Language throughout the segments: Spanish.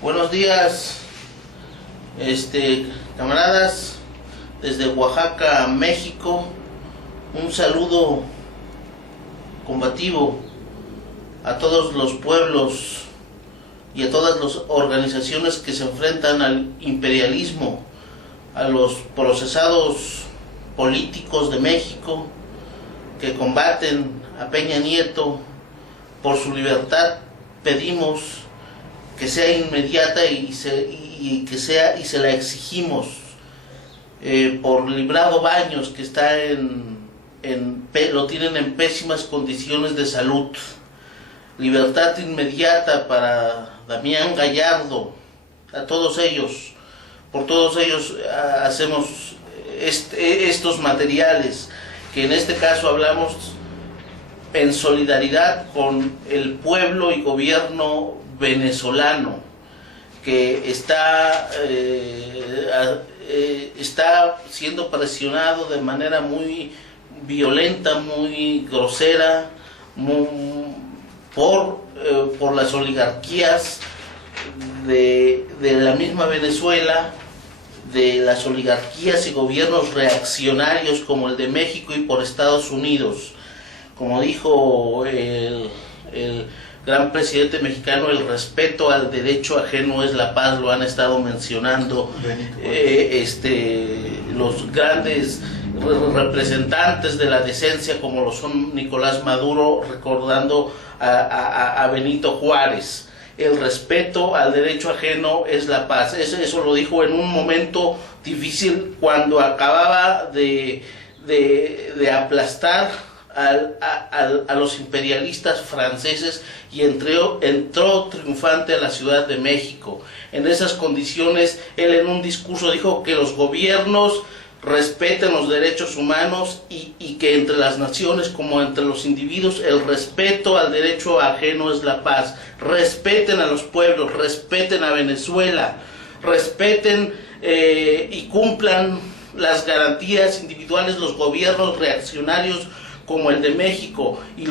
Buenos días, camaradas, desde Oaxaca, México. Un saludo combativo a todos los pueblos y a todas las organizaciones que se enfrentan al imperialismo, a los procesados políticos de México que combaten a Peña Nieto por su libertad. Pedimos que sea inmediata y se la exigimos por Librado Baños, que está lo tienen en pésimas condiciones de salud. Libertad inmediata para Damián Gallardo. A todos ellos, por todos ellos hacemos estos materiales, que en este caso hablamos en solidaridad con el pueblo y gobierno venezolano, que está siendo presionado de manera muy violenta, muy grosera, por las oligarquías de la misma Venezuela, de las oligarquías y gobiernos reaccionarios como el de México, y por Estados Unidos. Como dijo el gran presidente mexicano, el respeto al derecho ajeno es la paz. Lo han estado mencionando los grandes representantes de la decencia, como lo son Nicolás Maduro, recordando a Benito Juárez. El respeto al derecho ajeno es la paz. Eso lo dijo en un momento difícil, cuando acababa de aplastar a los imperialistas franceses, y entró triunfante a la Ciudad de México. En esas condiciones, él en un discurso dijo que los gobiernos respeten los derechos humanos y que entre las naciones como entre los individuos el respeto al derecho ajeno es la paz. Respeten a los pueblos, respeten a Venezuela, respeten y cumplan las garantías individuales los gobiernos reaccionarios como el de México, y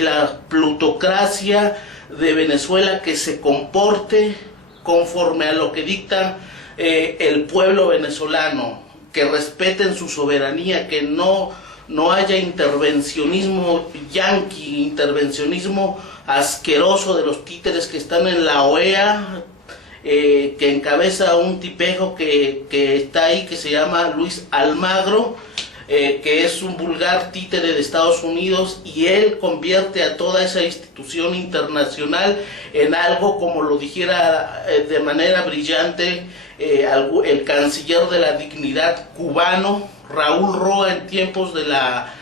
la plutocracia de Venezuela, que se comporte conforme a lo que dicta el pueblo venezolano, que respeten su soberanía, que no haya intervencionismo yanqui, intervencionismo asqueroso de los títeres que están en la OEA, que encabeza un tipejo que está ahí, que se llama Luis Almagro, que es un vulgar títere de Estados Unidos, y él convierte a toda esa institución internacional en algo, como lo dijera de manera brillante el canciller de la dignidad cubano, Raúl Roa, en tiempos de la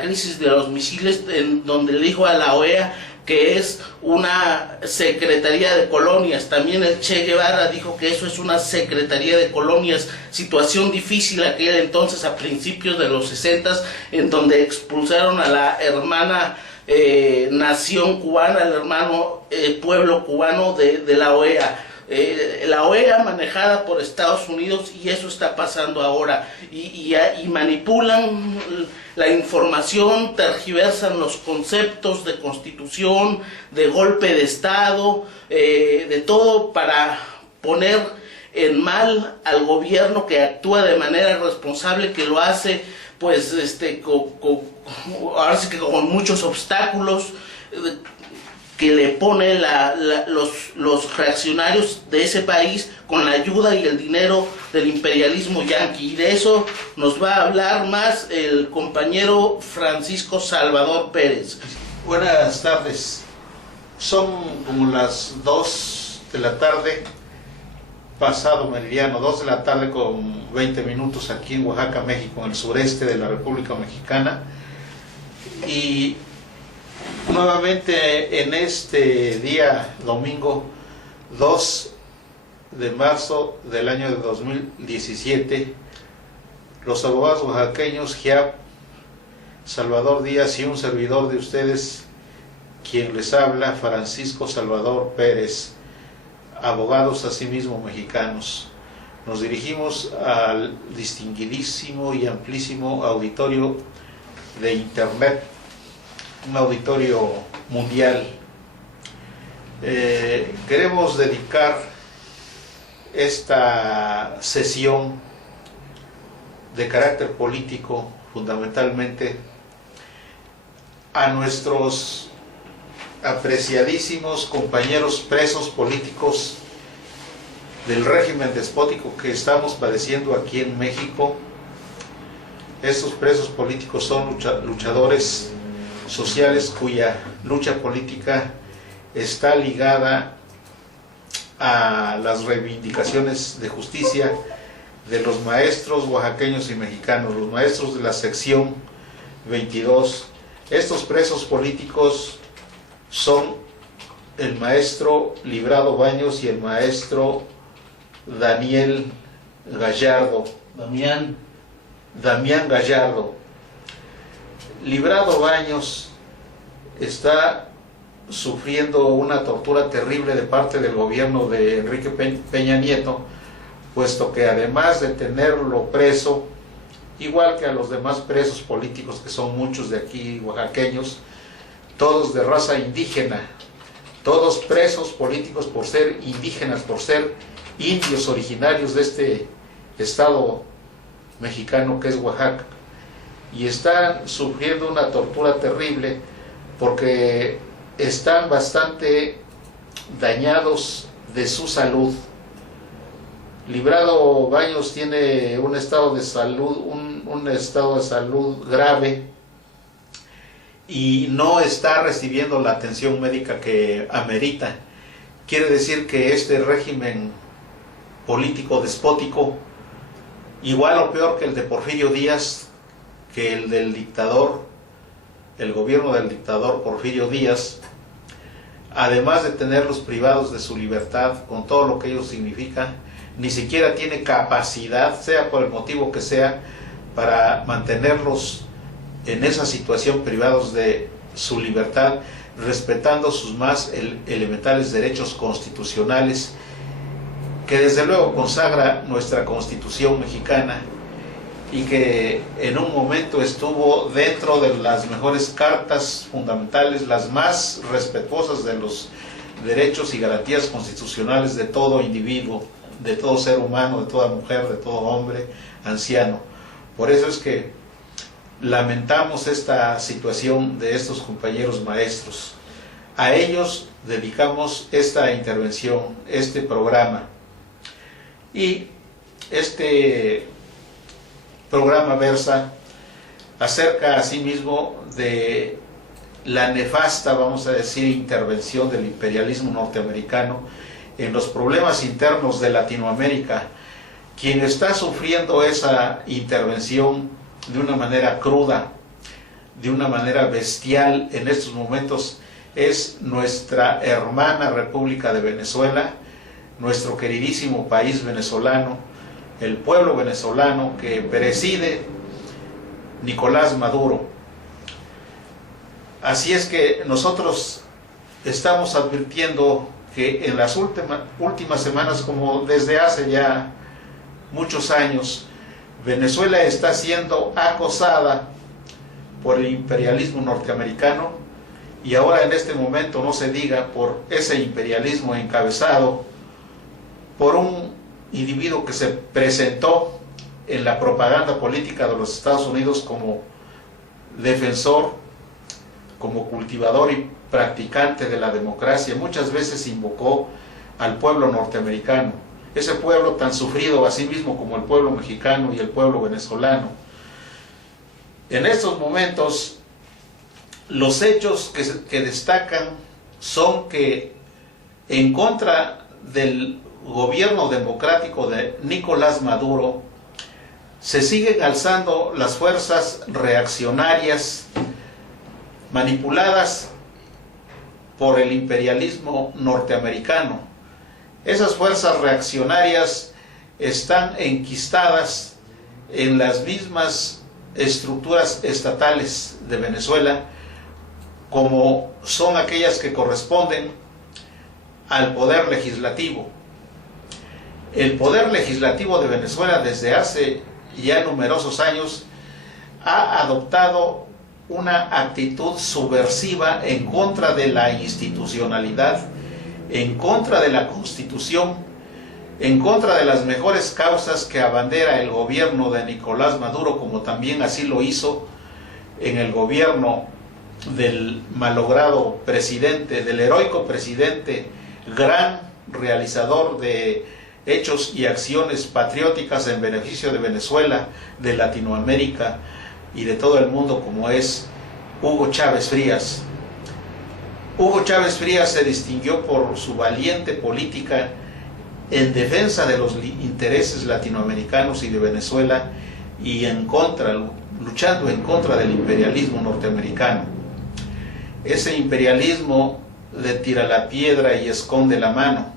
crisis de los misiles, en donde le dijo a la OEA que es una secretaría de colonias. También el Che Guevara dijo que eso es una secretaría de colonias. Situación difícil aquel entonces, a principios de los 60, en donde expulsaron a la hermana nación cubana, el hermano pueblo cubano de la OEA. La OEA manejada por Estados Unidos, y eso está pasando ahora, y manipulan la información, tergiversan los conceptos de constitución, de golpe de Estado, de todo, para poner en mal al gobierno, que actúa de manera responsable, que lo hace pues ahora sí que con muchos obstáculos, que le pone los reaccionarios de ese país con la ayuda y el dinero del imperialismo yanqui. Y de eso nos va a hablar más el compañero Francisco Salvador Pérez. Buenas tardes. Son como las 2 de la tarde, pasado meridiano, 2 de la tarde con 20 minutos aquí en Oaxaca, México, en el sureste de la República Mexicana. Y nuevamente en este día domingo 2 de marzo del año de 2017, los abogados oaxaqueños GIAP, Salvador Díaz, y un servidor de ustedes, quien les habla, Francisco Salvador Pérez, abogados asimismo mexicanos, nos dirigimos al distinguidísimo y amplísimo auditorio de Internet, un auditorio mundial, Queremos dedicar esta sesión de carácter político fundamentalmente a nuestros apreciadísimos compañeros presos políticos del régimen despótico que estamos padeciendo aquí en México. Estos presos políticos son luchadores sociales cuya lucha política está ligada a las reivindicaciones de justicia de los maestros oaxaqueños y mexicanos, los maestros de la sección 22. Estos presos políticos son el maestro Librado Baños y el maestro Daniel Gallardo. Damián Gallardo. Librado Baños está sufriendo una tortura terrible de parte del gobierno de Enrique Peña Nieto, puesto que además de tenerlo preso, igual que a los demás presos políticos, que son muchos de aquí oaxaqueños, todos de raza indígena, todos presos políticos por ser indígenas, por ser indios originarios de este estado mexicano que es Oaxaca, y están sufriendo una tortura terrible porque están bastante dañados de su salud. Librado Baños tiene un estado de salud, un estado de salud grave y no está recibiendo la atención médica que amerita. Quiere decir que este régimen político despótico, igual o peor que el de Porfirio Díaz, que el del dictador, el gobierno del dictador Porfirio Díaz, además de tenerlos privados de su libertad, con todo lo que ello significa, ni siquiera tiene capacidad, sea por el motivo que sea, para mantenerlos en esa situación privados de su libertad, respetando sus más elementales derechos constitucionales, que desde luego consagra nuestra Constitución mexicana y que en un momento estuvo dentro de las mejores cartas fundamentales, las más respetuosas de los derechos y garantías constitucionales de todo individuo, de todo ser humano, de toda mujer, de todo hombre, anciano. Por eso es que lamentamos esta situación de estos compañeros maestros. A ellos dedicamos esta intervención, este programa. Y este programa versa acerca asimismo de la nefasta, vamos a decir, intervención del imperialismo norteamericano en los problemas internos de Latinoamérica. Quien está sufriendo esa intervención de una manera cruda, de una manera bestial en estos momentos, es nuestra hermana República de Venezuela, nuestro queridísimo país venezolano, el pueblo venezolano que preside Nicolás Maduro. Así es que nosotros estamos advirtiendo que en las últimas semanas, como desde hace ya muchos años, Venezuela está siendo acosada por el imperialismo norteamericano, y ahora en este momento no se diga por ese imperialismo encabezado por un individuo que se presentó en la propaganda política de los Estados Unidos como defensor, como cultivador y practicante de la democracia. Muchas veces invocó al pueblo norteamericano, ese pueblo tan sufrido así mismo como el pueblo mexicano y el pueblo venezolano. En estos momentos, los hechos que destacan son que en contra del gobierno democrático de Nicolás Maduro se siguen alzando las fuerzas reaccionarias manipuladas por el imperialismo norteamericano. Esas fuerzas reaccionarias están enquistadas en las mismas estructuras estatales de Venezuela, como son aquellas que corresponden al poder legislativo. El poder legislativo de Venezuela desde hace ya numerosos años ha adoptado una actitud subversiva en contra de la institucionalidad en contra de la Constitución, en contra de las mejores causas que abandera el gobierno de Nicolás Maduro, como también así lo hizo en el gobierno del malogrado presidente, del heroico presidente, gran realizador de hechos y acciones patrióticas en beneficio de Venezuela, de Latinoamérica y de todo el mundo, como es Hugo Chávez Frías. Hugo Chávez Frías se distinguió por su valiente política en defensa de los intereses latinoamericanos y de Venezuela y luchando en contra del imperialismo norteamericano. Ese imperialismo de tira la piedra y esconde la mano,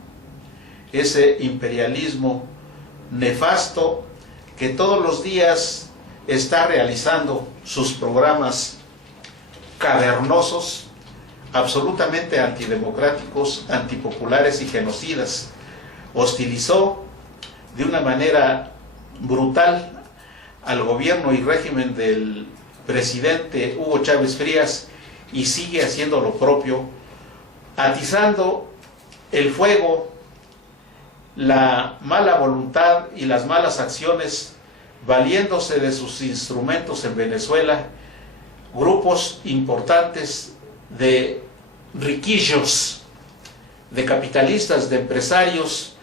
ese imperialismo nefasto que todos los días está realizando sus programas cavernosos, absolutamente antidemocráticos, antipopulares y genocidas. Hostilizó de una manera brutal al gobierno y régimen del presidente Hugo Chávez Frías y sigue haciendo lo propio, atizando el fuego, la mala voluntad y las malas acciones, valiéndose de sus instrumentos en Venezuela, grupos importantes de riquillos, de capitalistas, de empresarios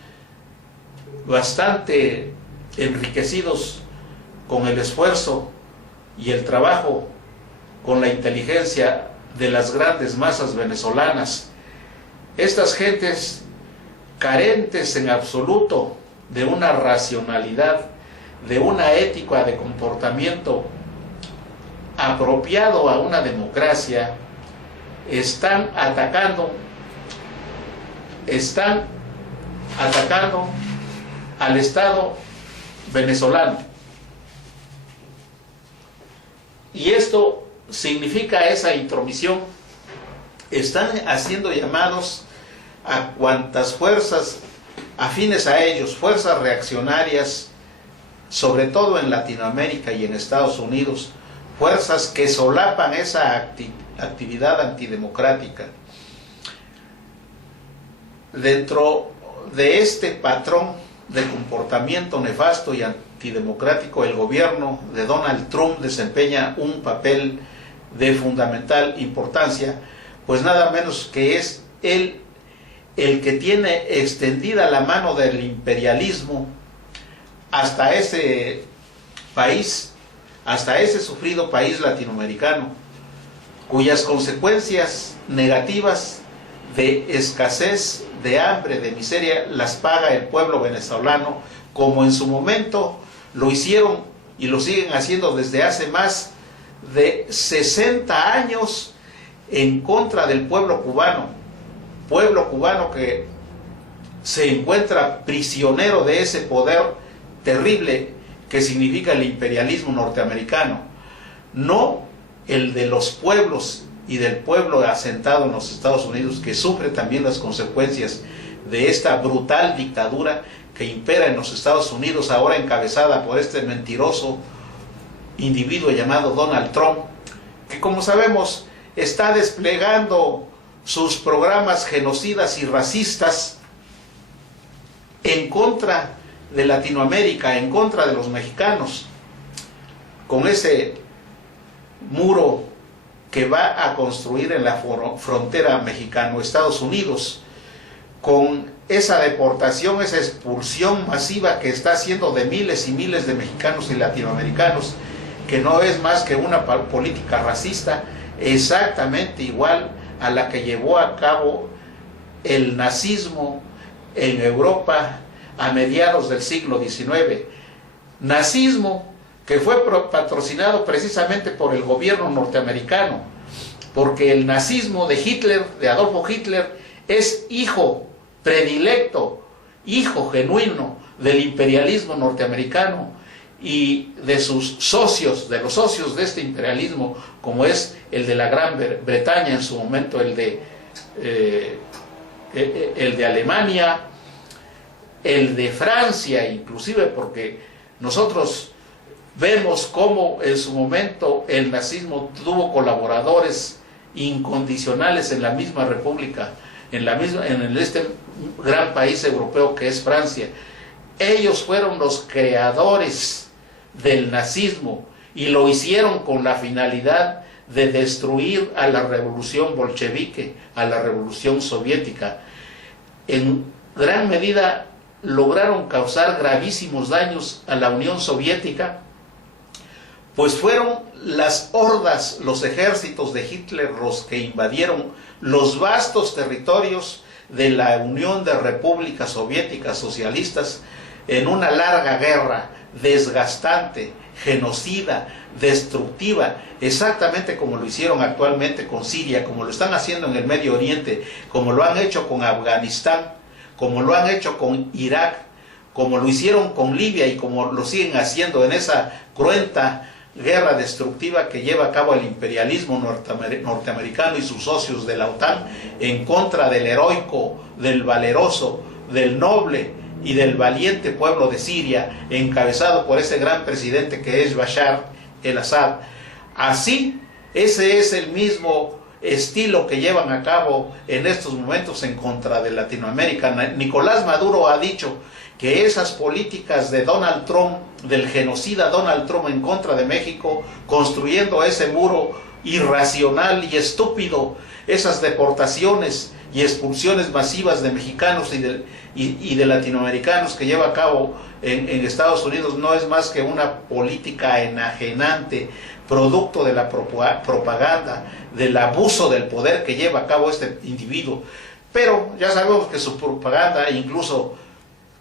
bastante enriquecidos con el esfuerzo y el trabajo, con la inteligencia de las grandes masas venezolanas. Estas gentes carentes en absoluto de una racionalidad, de una ética de comportamiento apropiado a una democracia, están atacando al Estado venezolano. Y esto significa esa intromisión. Están haciendo llamados a cuantas fuerzas afines a ellos, fuerzas reaccionarias, sobre todo en Latinoamérica y en Estados Unidos, fuerzas que solapan esa actividad antidemocrática. Dentro de este patrón de comportamiento nefasto y antidemocrático, el gobierno de Donald Trump desempeña un papel de fundamental importancia, pues nada menos que es él el que tiene extendida la mano del imperialismo hasta ese país, hasta ese sufrido país latinoamericano, cuyas consecuencias negativas de escasez, de hambre, de miseria, las paga el pueblo venezolano, como en su momento lo hicieron y lo siguen haciendo desde hace más de 60 años en contra del pueblo cubano que se encuentra prisionero de ese poder terrible que significa el imperialismo norteamericano, no el de los pueblos y del pueblo asentado en los Estados Unidos, que sufre también las consecuencias de esta brutal dictadura que impera en los Estados Unidos, ahora encabezada por este mentiroso individuo llamado Donald Trump, que, como sabemos, está desplegando sus programas genocidas y racistas en contra de Latinoamérica, en contra de los mexicanos, con ese muro que va a construir en la frontera mexicano-Estados Unidos, con esa deportación, esa expulsión masiva que está haciendo de miles y miles de mexicanos y latinoamericanos, que no es más que una política racista exactamente igual a la que llevó a cabo el nazismo en Europa a mediados del siglo XIX. Nazismo que fue patrocinado precisamente por el gobierno norteamericano, porque el nazismo de Hitler, de Adolfo Hitler, es hijo predilecto, hijo genuino del imperialismo norteamericano y de sus socios, de los socios de este imperialismo, como es el de la Gran Bretaña en su momento, el de Alemania, el de Francia inclusive, porque nosotros vemos cómo en su momento el nazismo tuvo colaboradores incondicionales en la misma República en este gran país europeo que es Francia. Ellos fueron los creadores del nazismo y lo hicieron con la finalidad de destruir a la revolución bolchevique, a la revolución soviética. En gran medida lograron causar gravísimos daños a la Unión Soviética, pues fueron las hordas, los ejércitos de Hitler los que invadieron los vastos territorios de la Unión de Repúblicas Soviéticas Socialistas en una larga guerra desgastante, genocida, destructiva, exactamente como lo hicieron actualmente con Siria, como lo están haciendo en el Medio Oriente, como lo han hecho con Afganistán, como lo han hecho con Irak, como lo hicieron con Libia y como lo siguen haciendo en esa cruenta guerra destructiva que lleva a cabo el imperialismo norteamericano y sus socios de la OTAN en contra del heroico, del valeroso, del noble y del valiente pueblo de Siria, encabezado por ese gran presidente que es Bashar el-Assad. Así, ese es el mismo estilo que llevan a cabo en estos momentos en contra de Latinoamérica. Nicolás Maduro ha dicho que esas políticas de Donald Trump, del genocida Donald Trump en contra de México, construyendo ese muro irracional y estúpido, esas deportaciones y expulsiones masivas de mexicanos y de latinoamericanos que lleva a cabo en Estados Unidos, no es más que una política enajenante, producto de la propaganda, del abuso del poder que lleva a cabo este individuo. Pero ya sabemos que su propaganda incluso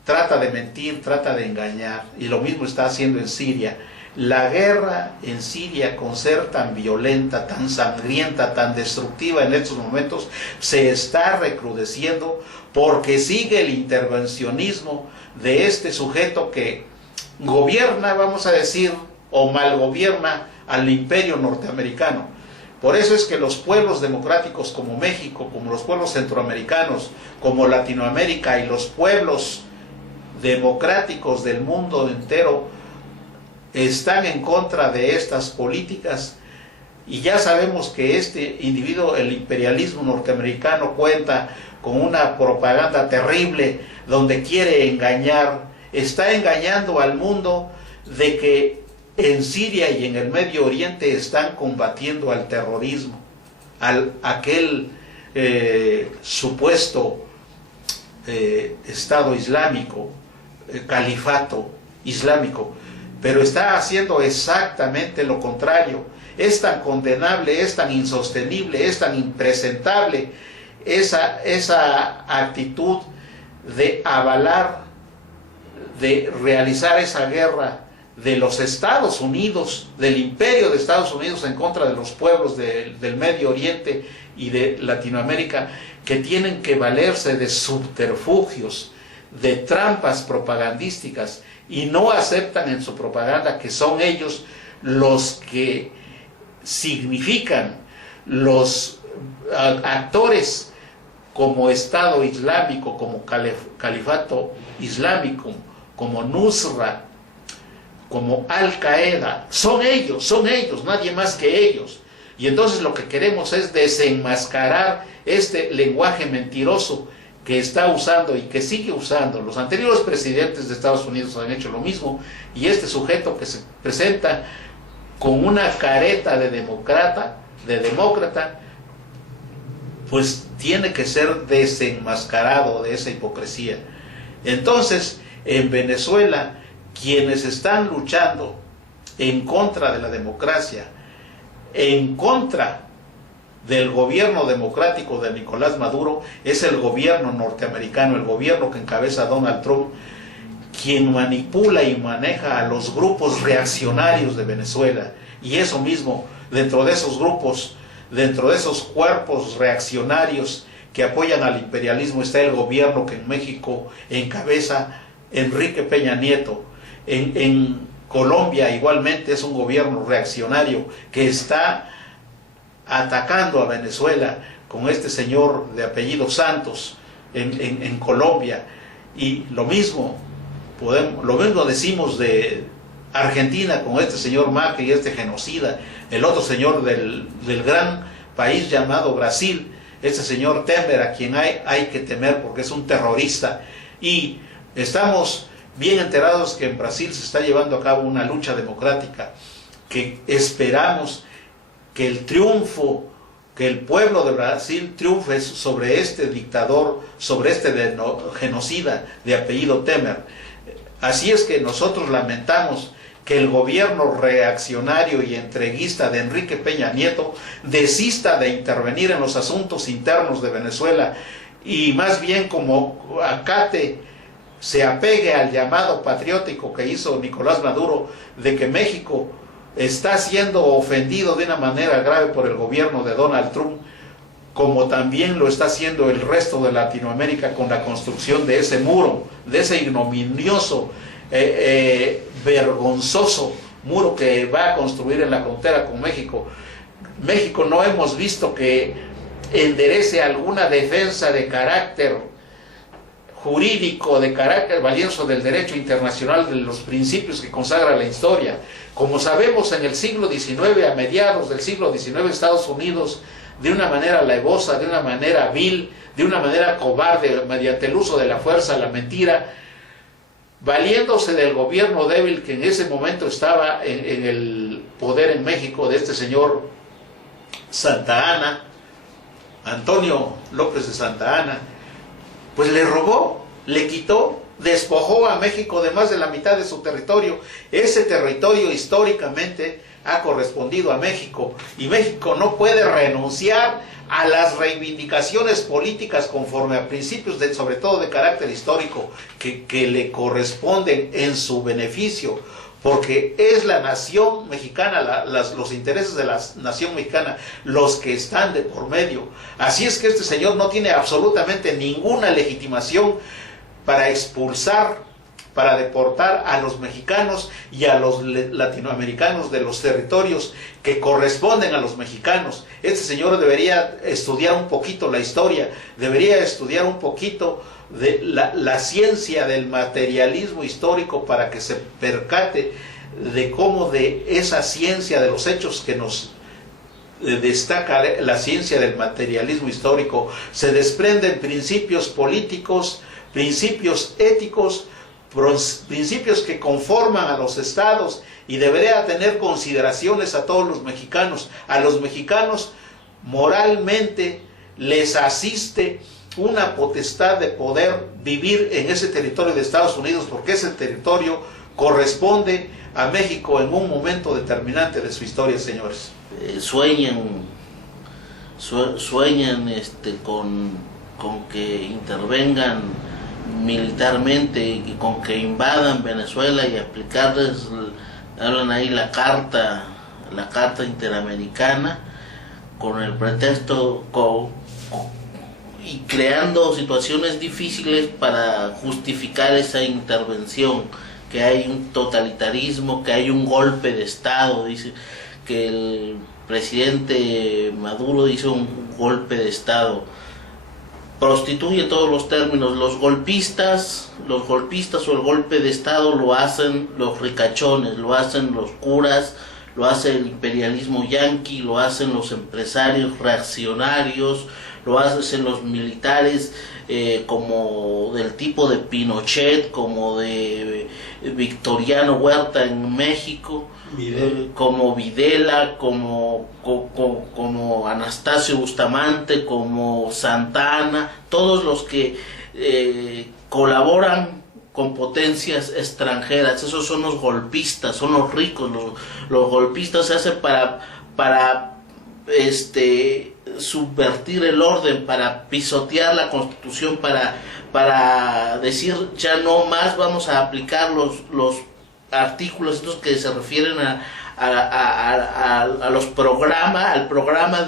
trata de mentir, trata de engañar, y lo mismo está haciendo en Siria. La guerra en Siria, con ser tan violenta, tan sangrienta, tan destructiva en estos momentos, se está recrudeciendo porque sigue el intervencionismo de este sujeto que gobierna, vamos a decir, o malgobierna al imperio norteamericano. Por eso es que los pueblos democráticos como México, como los pueblos centroamericanos, como Latinoamérica y los pueblos democráticos del mundo entero están en contra de estas políticas, y ya sabemos que este individuo, el imperialismo norteamericano, cuenta con una propaganda terrible donde quiere engañar, está engañando al mundo de que en Siria y en el Medio Oriente están combatiendo al terrorismo, aquel supuesto Estado Islámico, califato islámico, pero está haciendo exactamente lo contrario. Es tan condenable, es tan insostenible, es tan impresentable esa actitud de avalar, de realizar esa guerra de los Estados Unidos, del imperio de Estados Unidos en contra de los pueblos del Medio Oriente y de Latinoamérica, que tienen que valerse de subterfugios, de trampas propagandísticas, y no aceptan en su propaganda que son ellos los que significan los actores como Estado Islámico, como Califato Islámico, como Nusra, como Al-Qaeda. Son ellos, nadie más que ellos. Y entonces lo que queremos es desenmascarar este lenguaje mentiroso que está usando y que sigue usando. Los anteriores presidentes de Estados Unidos han hecho lo mismo, y este sujeto que se presenta con una careta de demócrata, pues tiene que ser desenmascarado de esa hipocresía. Entonces, en Venezuela, quienes están luchando en contra de la democracia, en contra del gobierno democrático de Nicolás Maduro, es el gobierno norteamericano, el gobierno que encabeza Donald Trump, quien manipula y maneja a los grupos reaccionarios de Venezuela. Y eso mismo, dentro de esos grupos, dentro de esos cuerpos reaccionarios que apoyan al imperialismo, está el gobierno que en México encabeza Enrique Peña Nieto. En Colombia igualmente es un gobierno reaccionario que está atacando a Venezuela con este señor de apellido Santos en Colombia. Y lo mismo decimos de Argentina con este señor Macri, este genocida, el otro señor del gran país llamado Brasil, este señor Temer, a quien hay que temer porque es un terrorista. Y estamos bien enterados que en Brasil se está llevando a cabo una lucha democrática, que esperamos que el triunfo, que el pueblo de Brasil triunfe sobre este dictador, sobre este genocida de apellido Temer. Así es que nosotros lamentamos que el gobierno reaccionario y entreguista de Enrique Peña Nieto desista de intervenir en los asuntos internos de Venezuela y más bien como acate, se apegue al llamado patriótico que hizo Nicolás Maduro de que México está siendo ofendido de una manera grave por el gobierno de Donald Trump, como también lo está haciendo el resto de Latinoamérica con la construcción de ese muro, de ese ignominioso, vergonzoso muro que va a construir en la frontera con México. México no hemos visto que enderece alguna defensa de carácter jurídico, de carácter valioso del derecho internacional, de los principios que consagra la historia. Como sabemos, en el siglo XIX, a mediados del siglo XIX, Estados Unidos, de una manera alevosa, de una manera vil, de una manera cobarde, mediante el uso de la fuerza, la mentira, valiéndose del gobierno débil que en ese momento estaba en el poder en México, de este señor Santa Anna, Antonio López de Santa Anna, pues le robó, le quitó, despojó a México de más de la mitad de su territorio. Ese territorio históricamente ha correspondido a México y México no puede renunciar a las reivindicaciones políticas conforme a principios, sobre todo de carácter histórico, que le corresponden en su beneficio, porque es la nación mexicana, los intereses de la nación mexicana los que están de por medio. Así es que este señor no tiene absolutamente ninguna legitimación para expulsar, para deportar a los mexicanos y a los latinoamericanos de los territorios que corresponden a los mexicanos. Este señor debería estudiar un poquito la historia, debería estudiar un poquito de la ciencia del materialismo histórico para que se percate de cómo de esa ciencia de los hechos que nos destaca la ciencia del materialismo histórico se desprenden principios políticos, principios éticos, principios que conforman a los estados y debería tener consideraciones a todos los mexicanos. A los mexicanos moralmente les asiste una potestad de poder vivir en ese territorio de Estados Unidos, porque ese territorio corresponde a México en un momento determinante de su historia, señores. Sueñan con que intervengan militarmente y con que invadan Venezuela y aplicarles, hablan ahí la carta interamericana, con el pretexto y creando situaciones difíciles para justificar esa intervención, que hay un totalitarismo, que hay un golpe de Estado, dice que el presidente Maduro hizo un golpe de Estado. Prostituye todos los términos. Los golpistas o el golpe de Estado lo hacen los ricachones, lo hacen los curas, lo hace el imperialismo yanqui, lo hacen los empresarios reaccionarios, lo hacen los militares como del tipo de Pinochet, como de Victoriano Huerta en México, como Videla, como Anastasio Bustamante, como Santa Anna, todos los que colaboran con potencias extranjeras. Esos son los golpistas, son los ricos. Los golpistas se hacen para subvertir el orden, para pisotear la Constitución, para decir ya no más vamos a aplicar los artículos estos que se refieren a los al programa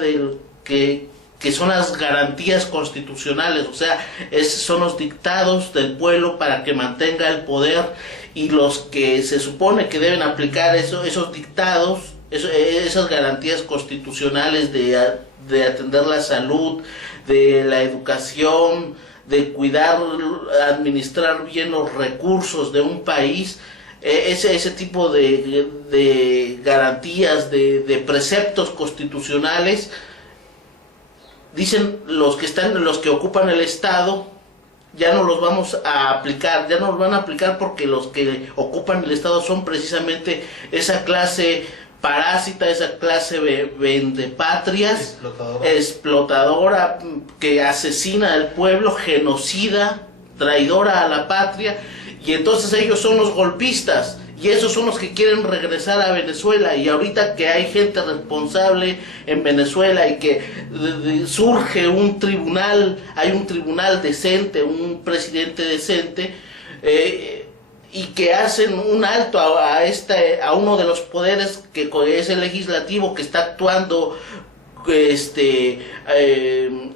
que son las garantías constitucionales, o sea, son los dictados del pueblo para que mantenga el poder, y los que se supone que deben aplicar esos dictados, esas garantías constitucionales de atender la salud, de la educación, de cuidar, administrar bien los recursos de un país, ese tipo de garantías, de preceptos constitucionales, dicen los que ocupan el Estado, ya no los vamos a aplicar, ya no los van a aplicar porque los que ocupan el Estado son precisamente esa clase parásita, esa clase vendepatrias, explotadora, que asesina al pueblo, genocida, traidora a la patria, y entonces ellos son los golpistas, y esos son los que quieren regresar a Venezuela. Y ahorita que hay gente responsable en Venezuela y que surge un tribunal, hay un tribunal decente, un presidente decente, y que hacen un alto a uno de los poderes, que es el legislativo, que está actuando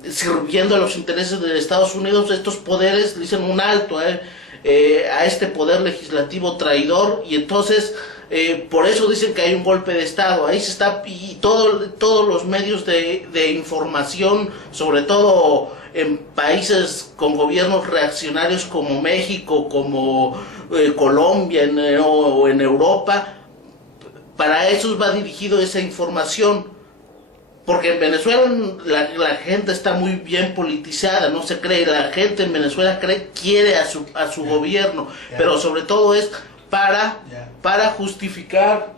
sirviendo a los intereses de Estados Unidos. Estos poderes le dicen un alto a este poder legislativo traidor, y entonces por eso dicen que hay un golpe de Estado. Ahí se está, y todos los medios de información, sobre todo en países con gobiernos reaccionarios como México, como Colombia o en Europa, para eso va dirigido esa información. Porque en Venezuela la gente está muy bien politizada, no se cree, la gente en Venezuela quiere a su gobierno, pero sobre todo es para justificar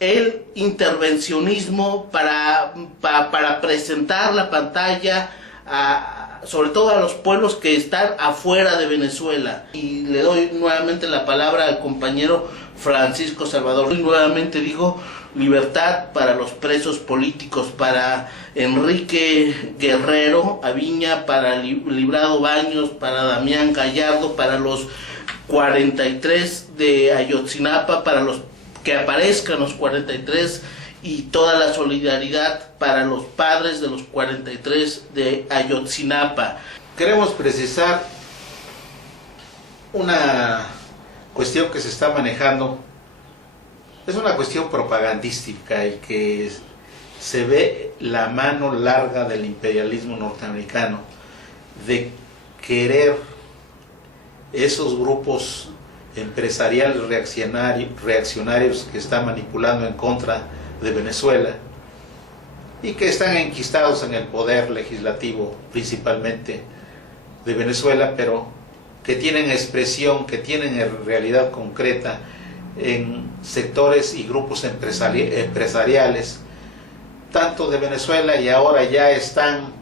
el intervencionismo, para presentar la pantalla sobre todo a los pueblos que están afuera de Venezuela. Y le doy nuevamente la palabra al compañero Francisco Salvador. Y nuevamente digo: libertad para los presos políticos, para Enrique Guerrero Aviña, para Librado Baños, para Damián Gallardo, para los 43 de Ayotzinapa, para los que aparezcan los 43, y toda la solidaridad para los padres de los 43 de Ayotzinapa. Queremos precisar una cuestión que se está manejando. Es una cuestión propagandística y que se ve la mano larga del imperialismo norteamericano de querer esos grupos empresariales reaccionarios que están manipulando en contra de Venezuela y que están enquistados en el poder legislativo principalmente de Venezuela, pero que tienen expresión, que tienen realidad concreta en sectores y grupos empresariales tanto de Venezuela, y ahora ya están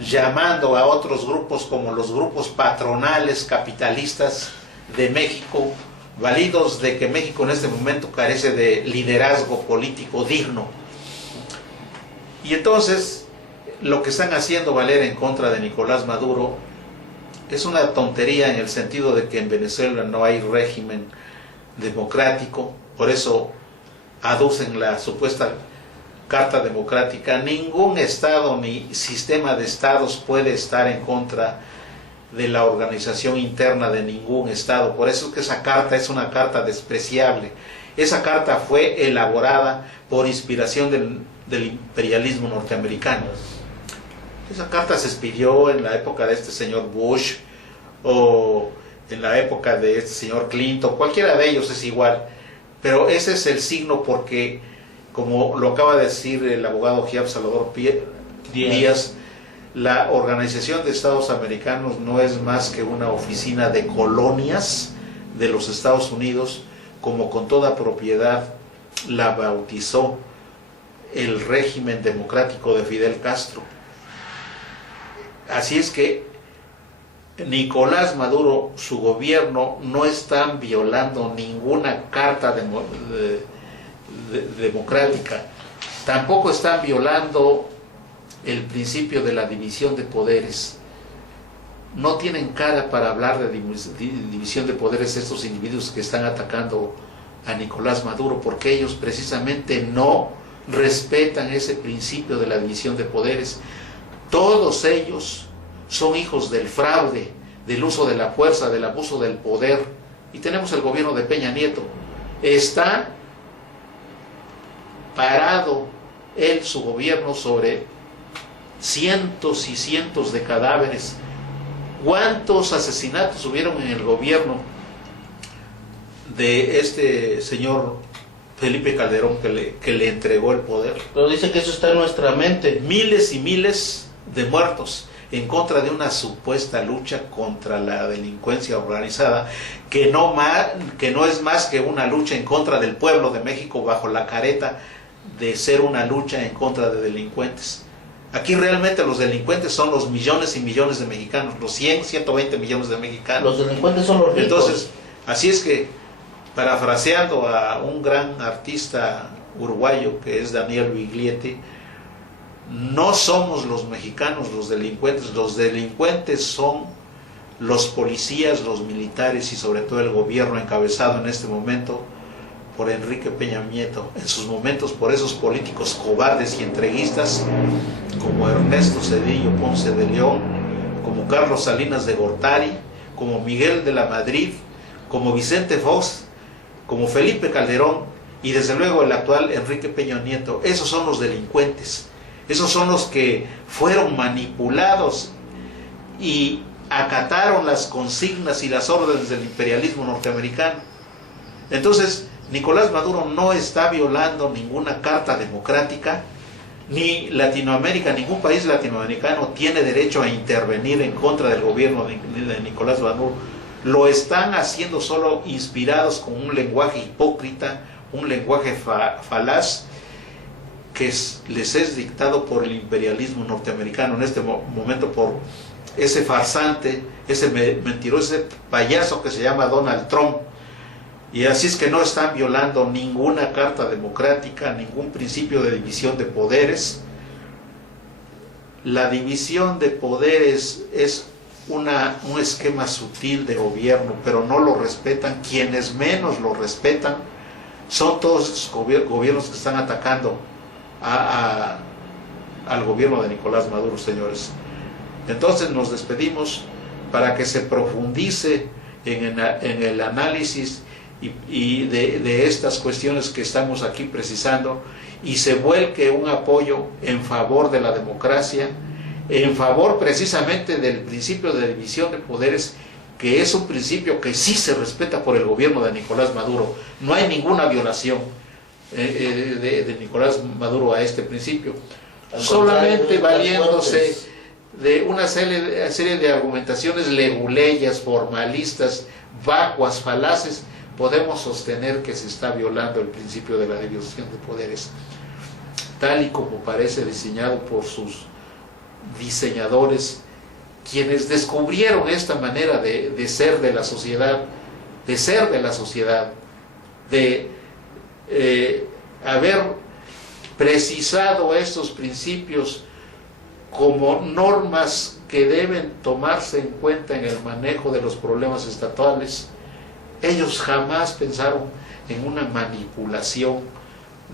llamando a otros grupos como los grupos patronales capitalistas de México, validos de que México en este momento carece de liderazgo político digno. Y entonces lo que están haciendo valer en contra de Nicolás Maduro es una tontería, en el sentido de que en Venezuela no hay régimen democrático. Por eso aducen la supuesta Carta Democrática. Ningún estado ni sistema de estados puede estar en contra de la organización interna de ningún estado. Por eso es que esa carta es una carta despreciable. Esa carta fue elaborada por inspiración del imperialismo norteamericano. Esa carta se expidió en la época de este señor Bush o en la época de este señor Clinton, cualquiera de ellos es igual, pero ese es el signo, porque, como lo acaba de decir el abogado Giap Salvador Díaz, la Organización de Estados Americanos no es más que una oficina de colonias de los Estados Unidos, como con toda propiedad la bautizó el régimen democrático de Fidel Castro. Así es que Nicolás Maduro, su gobierno, no están violando ninguna carta democrática, tampoco están violando el principio de la división de poderes. No tienen cara para hablar de división de poderes estos individuos que están atacando a Nicolás Maduro, porque ellos precisamente no respetan ese principio de la división de poderes. Todos ellos son hijos del fraude, del uso de la fuerza, del abuso del poder. Y tenemos el gobierno de Peña Nieto. Está parado su gobierno sobre cientos y cientos de cadáveres. ¿Cuántos asesinatos hubieron en el gobierno de este señor Felipe Calderón que le entregó el poder? Pero dice que eso está en nuestra mente. Miles y miles de muertos en contra de una supuesta lucha contra la delincuencia organizada, que no es más que una lucha en contra del pueblo de México bajo la careta de ser una lucha en contra de delincuentes. Aquí realmente los delincuentes son los millones y millones de mexicanos, los 100, 120 millones de mexicanos. Los delincuentes son los ricos. Entonces, así es que, parafraseando a un gran artista uruguayo que es Daniel Biglietti, no somos los mexicanos los delincuentes son los policías, los militares y sobre todo el gobierno encabezado en este momento por Enrique Peña Nieto, en sus momentos por esos políticos cobardes y entreguistas como Ernesto Zedillo Ponce de León, como Carlos Salinas de Gortari, como Miguel de la Madrid, como Vicente Fox, como Felipe Calderón y desde luego el actual Enrique Peña Nieto. Esos son los delincuentes, esos son los que fueron manipulados y acataron las consignas y las órdenes del imperialismo norteamericano. Entonces, Nicolás Maduro no está violando ninguna carta democrática, ni Latinoamérica, ningún país latinoamericano tiene derecho a intervenir en contra del gobierno de Nicolás Maduro. Lo están haciendo solo inspirados con un lenguaje hipócrita, un lenguaje falaz, que les es dictado por el imperialismo norteamericano en este momento, por ese farsante, ese mentiroso, ese payaso que se llama Donald Trump. Y así es que no están violando ninguna carta democrática, ningún principio de división de poderes. La división de poderes es un esquema sutil de gobierno, pero no lo respetan. Quienes menos lo respetan son todos esos gobiernos que están atacando al gobierno de Nicolás Maduro, señores. Entonces nos despedimos para que se profundice en el análisis y de estas cuestiones que estamos aquí precisando, y se vuelque un apoyo en favor de la democracia, en favor precisamente del principio de división de poderes, que es un principio que sí se respeta por el gobierno de Nicolás Maduro. No hay ninguna violación de Nicolás Maduro a este principio, solamente valiéndose de una serie de argumentaciones leguleyas, formalistas, vacuas, falaces, podemos sostener que se está violando el principio de la división de poderes, tal y como parece diseñado por sus diseñadores, quienes descubrieron esta manera de ser de la sociedad, de haber precisado estos principios como normas que deben tomarse en cuenta en el manejo de los problemas estatales. Ellos jamás pensaron en una manipulación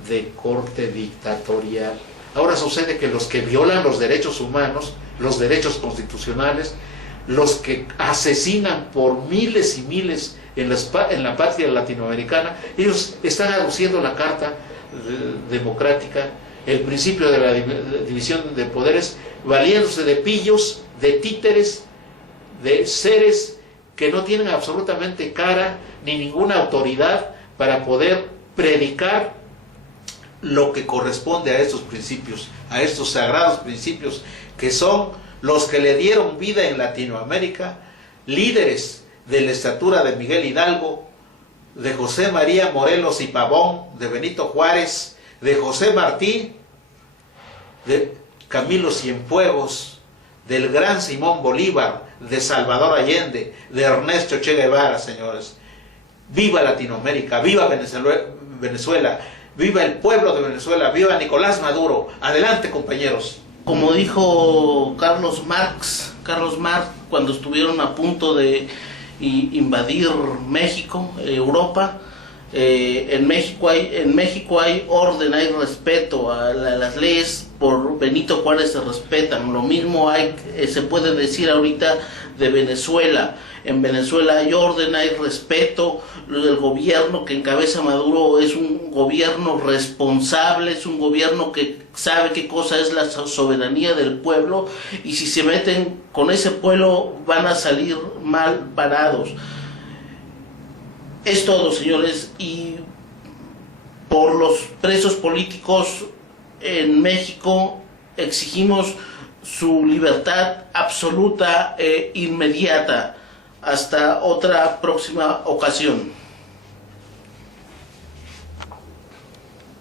de corte dictatorial. Ahora sucede que los que violan los derechos humanos, los derechos constitucionales, los que asesinan por miles y miles en la patria latinoamericana, ellos están aduciendo la Carta Democrática, el principio de la división de poderes, valiéndose de pillos, de títeres, de seres que no tienen absolutamente cara ni ninguna autoridad para poder predicar lo que corresponde a estos principios, a estos sagrados principios, que son los que le dieron vida en Latinoamérica, líderes de la estatura de Miguel Hidalgo, de José María Morelos y Pavón, de Benito Juárez, de José Martí, de Camilo Cienfuegos, del gran Simón Bolívar, de Salvador Allende, de Ernesto Che Guevara, señores. Viva Latinoamérica, viva Venezuela, viva el pueblo de Venezuela, viva Nicolás Maduro. Adelante, compañeros. Como dijo Carlos Marx, cuando estuvieron a punto de invadir México, Europa, en México hay orden, hay respeto a las leyes. Por Benito Juárez se respetan. Lo mismo se puede decir ahorita de Venezuela. En Venezuela hay orden, hay respeto. El gobierno que encabeza Maduro es un gobierno responsable, es un gobierno que sabe qué cosa es la soberanía del pueblo, y si se meten con ese pueblo van a salir mal parados. Es todo, señores. Y por los presos políticos en México exigimos su libertad absoluta e inmediata. Hasta otra próxima ocasión.